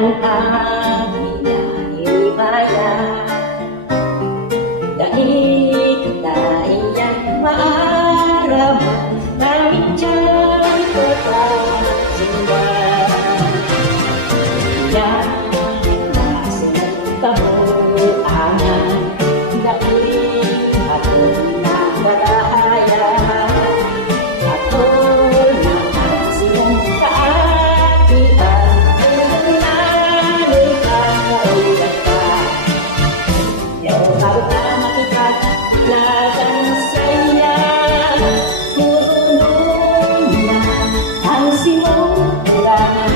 ang aking naibayan. Dahil kita iyan maaraman, kahit dyan ko kasindan. Yan nasunod kabuangan, dahil ako'y nakalaya. Ako nakasinong kaakihan, nalulungkot ka. Pero bago ka makipaglagan saya, puro na ang simulan.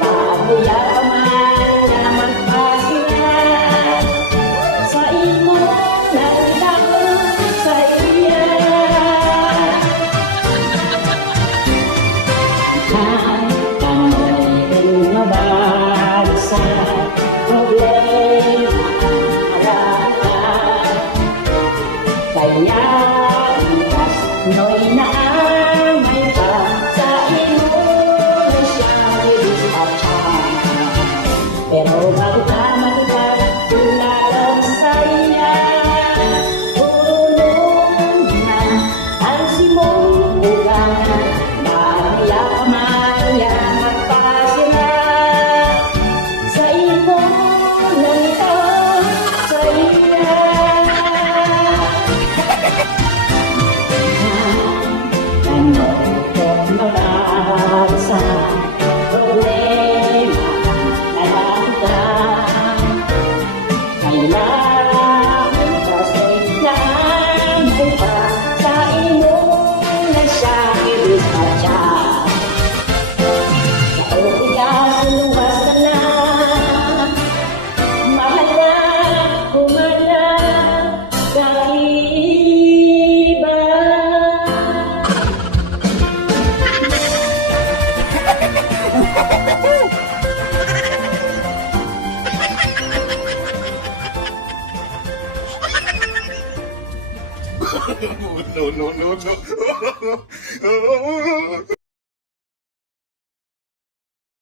Bago yaman na magpasila sa imo nagdakot sa iya. Amo'y mabalik sa problema harapan. Kaya bukas no'y naamay pa sa imo na siya'y dispatchan. Pero bago ka makipagtularan sa iya, puro na ang simulan. Bahagia ka man yan magpasira sa imo nalito sa iya. Ano kung mabasa problema na lantan, kailangan kasa'y lamay pa sa imo na siya idispatchan. Naurigas luwas na mahal na kumana kaiba. No, no, no, no.